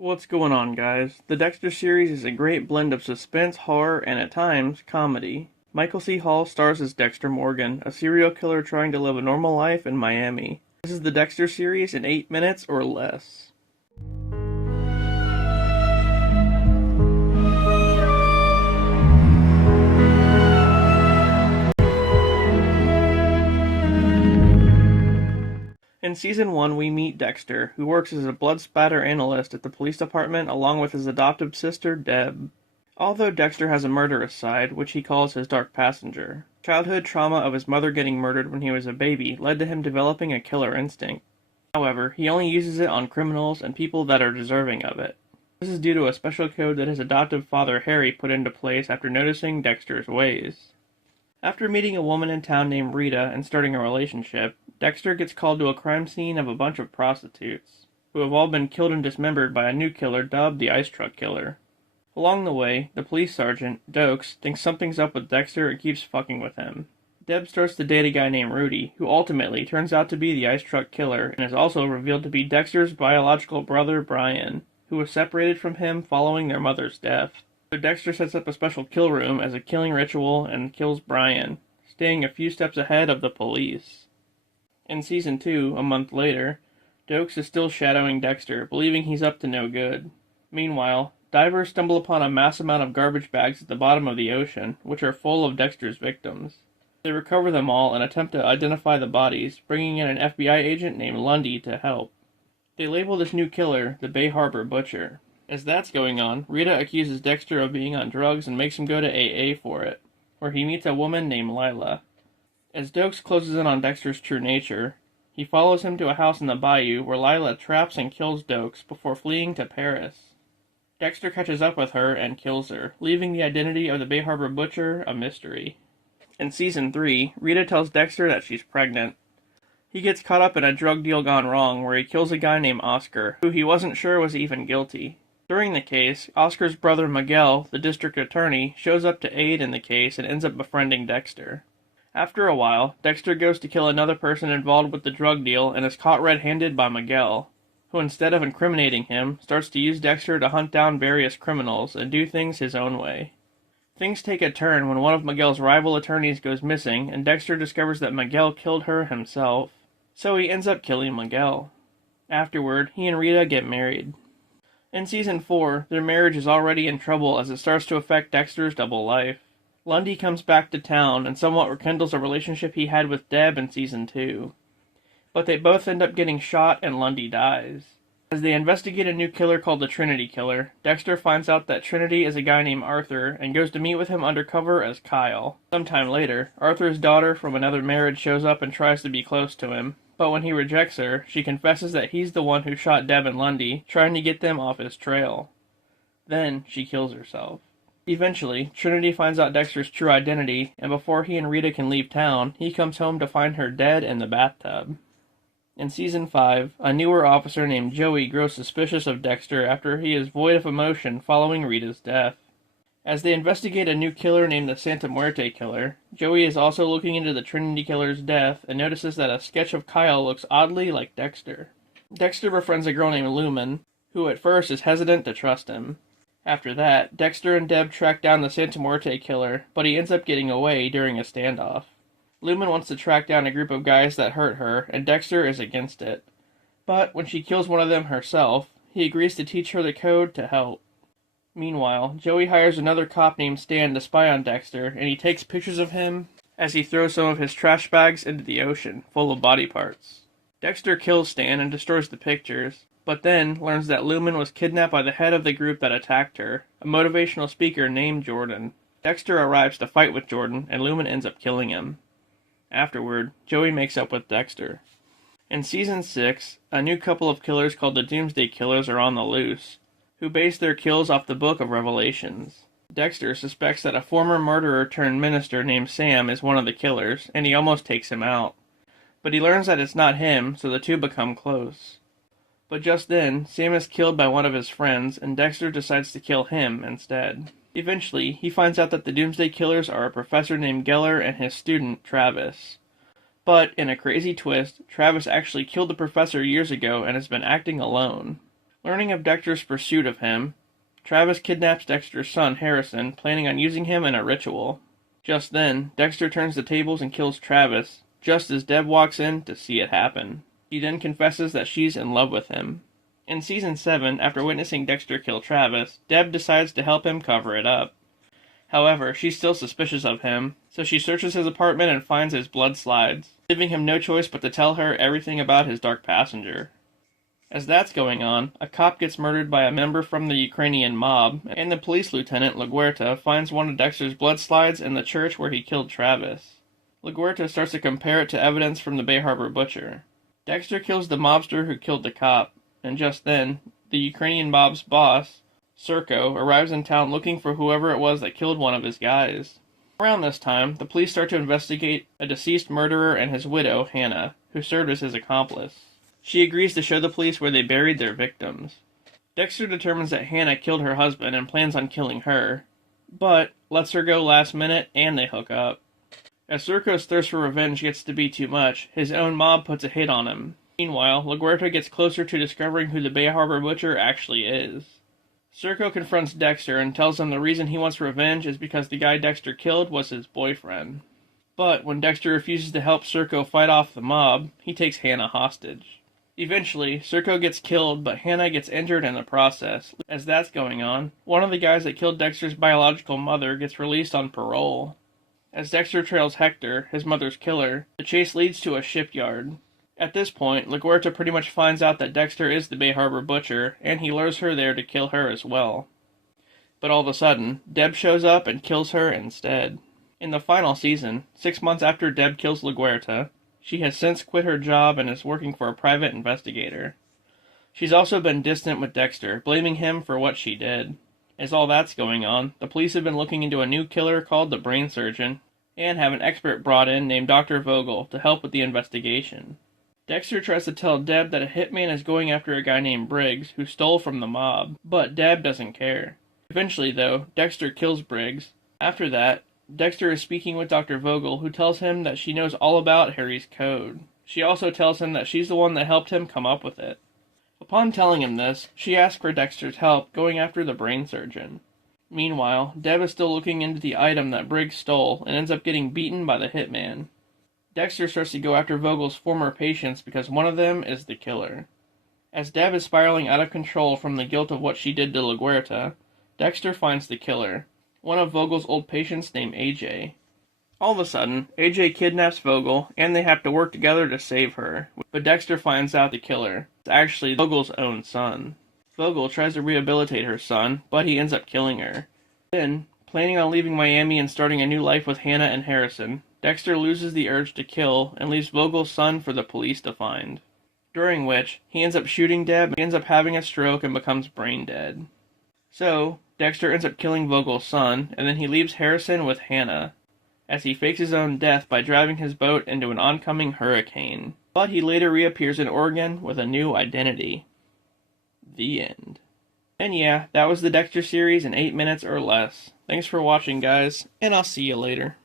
What's going on, guys? The Dexter series is a great blend of suspense, horror, and at times, comedy. Michael C. Hall stars as Dexter Morgan, a serial killer trying to live a normal life in Miami. This is the Dexter series in 8 minutes or less. In Season 1, we meet Dexter, who works as a blood-splatter analyst at the police department along with his adoptive sister, Deb. Although Dexter has a murderous side, which he calls his dark passenger, childhood trauma of his mother getting murdered when he was a baby led to him developing a killer instinct. However, he only uses it on criminals and people that are deserving of it. This is due to a special code that his adoptive father Harry put into place after noticing Dexter's ways. After meeting a woman in town named Rita and starting a relationship, Dexter gets called to a crime scene of a bunch of prostitutes, who have all been killed and dismembered by a new killer dubbed the Ice Truck Killer. Along the way, the police sergeant, Dokes, thinks something's up with Dexter and keeps fucking with him. Deb starts to date a guy named Rudy, who ultimately turns out to be the Ice Truck Killer and is also revealed to be Dexter's biological brother Brian, who was separated from him following their mother's death. So Dexter sets up a special kill room as a killing ritual and kills Brian, staying a few steps ahead of the police. In Season 2, a month later, Dokes is still shadowing Dexter, believing he's up to no good. Meanwhile, divers stumble upon a mass amount of garbage bags at the bottom of the ocean, which are full of Dexter's victims. They recover them all and attempt to identify the bodies, bringing in an FBI agent named Lundy to help. They label this new killer the Bay Harbor Butcher. As that's going on, Rita accuses Dexter of being on drugs and makes him go to AA for it, where he meets a woman named Lila. As Dokes closes in on Dexter's true nature, he follows him to a house in the bayou where Lila traps and kills Dokes before fleeing to Paris. Dexter catches up with her and kills her, leaving the identity of the Bay Harbor Butcher a mystery. In Season 3, Rita tells Dexter that she's pregnant. He gets caught up in a drug deal gone wrong where he kills a guy named Oscar, who he wasn't sure was even guilty. During the case, Oscar's brother Miguel, the district attorney, shows up to aid in the case and ends up befriending Dexter. After a while, Dexter goes to kill another person involved with the drug deal and is caught red-handed by Miguel, who instead of incriminating him, starts to use Dexter to hunt down various criminals and do things his own way. Things take a turn when one of Miguel's rival attorneys goes missing and Dexter discovers that Miguel killed her himself, so he ends up killing Miguel. Afterward, he and Rita get married. In Season 4, their marriage is already in trouble as it starts to affect Dexter's double life. Lundy comes back to town and somewhat rekindles a relationship he had with Deb in Season 2. But they both end up getting shot and Lundy dies. As they investigate a new killer called the Trinity Killer, Dexter finds out that Trinity is a guy named Arthur and goes to meet with him undercover as Kyle. Sometime later, Arthur's daughter from another marriage shows up and tries to be close to him, but when he rejects her, she confesses that he's the one who shot Deb and Lundy, trying to get them off his trail. Then she kills herself. Eventually, Trinity finds out Dexter's true identity, and before he and Rita can leave town, he comes home to find her dead in the bathtub. In Season 5, a newer officer named Joey grows suspicious of Dexter after he is void of emotion following Rita's death. As they investigate a new killer named the Santa Muerte Killer, Joey is also looking into the Trinity Killer's death and notices that a sketch of Kyle looks oddly like Dexter. Dexter befriends a girl named Lumen, who at first is hesitant to trust him. After that, Dexter and Deb track down the Santa Muerte Killer, but he ends up getting away during a standoff. Lumen wants to track down a group of guys that hurt her, and Dexter is against it. But when she kills one of them herself, he agrees to teach her the code to help. Meanwhile, Joey hires another cop named Stan to spy on Dexter, and he takes pictures of him as he throws some of his trash bags into the ocean, full of body parts. Dexter kills Stan and destroys the pictures, but then learns that Lumen was kidnapped by the head of the group that attacked her, a motivational speaker named Jordan. Dexter arrives to fight with Jordan, and Lumen ends up killing him. Afterward, Joey makes up with Dexter. In Season 6, a new couple of killers called the Doomsday Killers are on the loose, who base their kills off the Book of Revelations. Dexter suspects that a former murderer-turned-minister named Sam is one of the killers, and he almost takes him out. But he learns that it's not him, so the two become close. But just then, Sam is killed by one of his friends, and Dexter decides to kill him instead. Eventually, he finds out that the Doomsday Killers are a professor named Geller and his student, Travis. But, in a crazy twist, Travis actually killed the professor years ago and has been acting alone. Learning of Dexter's pursuit of him, Travis kidnaps Dexter's son, Harrison, planning on using him in a ritual. Just then, Dexter turns the tables and kills Travis, just as Deb walks in to see it happen. She then confesses that she's in love with him. In Season 7, after witnessing Dexter kill Travis, Deb decides to help him cover it up. However, she's still suspicious of him, so she searches his apartment and finds his blood slides, leaving him no choice but to tell her everything about his dark passenger. As that's going on, a cop gets murdered by a member from the Ukrainian mob, and the police lieutenant, LaGuerta, finds one of Dexter's blood slides in the church where he killed Travis. LaGuerta starts to compare it to evidence from the Bay Harbor butcher. Dexter kills the mobster who killed the cop, and just then, the Ukrainian mob's boss, Serko, arrives in town looking for whoever it was that killed one of his guys. Around this time, the police start to investigate a deceased murderer and his widow, Hannah, who served as his accomplice. She agrees to show the police where they buried their victims. Dexter determines that Hannah killed her husband and plans on killing her, but lets her go last minute and they hook up. As Serko's thirst for revenge gets to be too much, his own mob puts a hit on him. Meanwhile, LaGuerta gets closer to discovering who the Bay Harbor butcher actually is. Serko confronts Dexter and tells him the reason he wants revenge is because the guy Dexter killed was his boyfriend. But when Dexter refuses to help Serko fight off the mob, he takes Hannah hostage. Eventually, Serko gets killed, but Hannah gets injured in the process. As that's going on, one of the guys that killed Dexter's biological mother gets released on parole. As Dexter trails Hector, his mother's killer, the chase leads to a shipyard. At this point, LaGuerta pretty much finds out that Dexter is the Bay Harbor butcher, and he lures her there to kill her as well. But all of a sudden, Deb shows up and kills her instead. In the final season, 6 months after Deb kills LaGuerta, she has since quit her job and is working for a private investigator. She's also been distant with Dexter, blaming him for what she did. As all that's going on, the police have been looking into a new killer called the Brain Surgeon, and have an expert brought in named Dr. Vogel to help with the investigation. Dexter tries to tell Deb that a hitman is going after a guy named Briggs, who stole from the mob, but Deb doesn't care. Eventually, though, Dexter kills Briggs. After that, Dexter is speaking with Dr. Vogel, who tells him that she knows all about Harry's code. She also tells him that she's the one that helped him come up with it. Upon telling him this, she asks for Dexter's help going after the brain surgeon. Meanwhile, Deb is still looking into the item that Briggs stole and ends up getting beaten by the hitman. Dexter starts to go after Vogel's former patients because one of them is the killer. As Deb is spiraling out of control from the guilt of what she did to LaGuerta, Dexter finds the killer, one of Vogel's old patients named AJ. All of a sudden, AJ kidnaps Vogel, and they have to work together to save her. But Dexter finds out the killer is actually Vogel's own son. Vogel tries to rehabilitate her son, but he ends up killing her. Then, planning on leaving Miami and starting a new life with Hannah and Harrison, Dexter loses the urge to kill and leaves Vogel's son for the police to find. During which, he ends up shooting Deb, ends up having a stroke, and becomes brain dead. So, Dexter ends up killing Vogel's son, and then he leaves Harrison with Hannah, as he fakes his own death by driving his boat into an oncoming hurricane. But he later reappears in Oregon with a new identity. The end. And yeah, that was the Dexter series in 8 minutes or less. Thanks for watching, guys, and I'll see you later.